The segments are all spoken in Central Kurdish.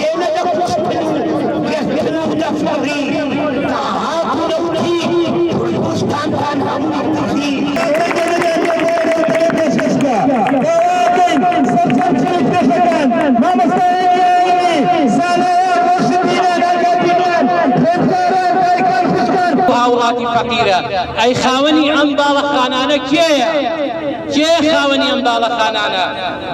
دێنە دەکوشتن و گەستن و دەفەڕی تا هاتوونەوتی کوردستانتان هەموو کوردی هاوڵاتی فەقیرە ئەی خاوەنی ئەم باڵەخانانە کێیە؟ کێ خاوەنی ئەم باڵەخانانە؟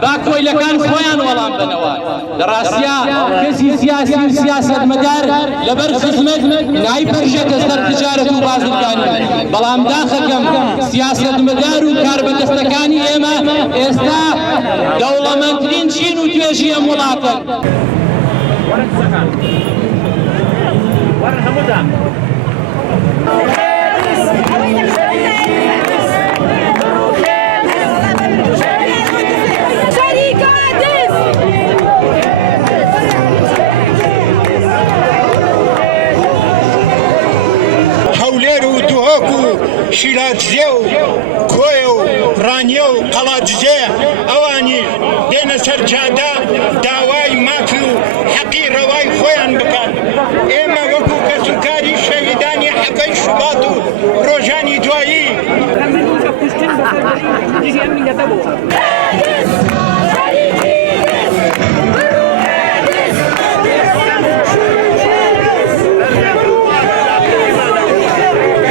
با کۆیلەکان خۆیان وەڵام بنەوە. لەڕاستیا کەسی سیاسی و سیاسەتمەدار لەبەر خزمەت نایپەرژێتە سەر تجارەت و بازرگانی، بەڵام داخەکەم سیاسەتمەدار و کاربەدەستەکانی ئێمە ئێستا دەوڵەمەندترین چین و توێژی ئەم وڵاتن. هەولێر و دوهۆک و شیرازیە و کۆیە و ڕانیە و قەڵاتجێ ئەوانی دێنە سەر جادە داوای مافی و حەقی ڕەوای خۆیان بکەن. ئێمە وەکو کەسوکاری شەهیدانی حەقەی شوبات و ڕۆژانی دوایی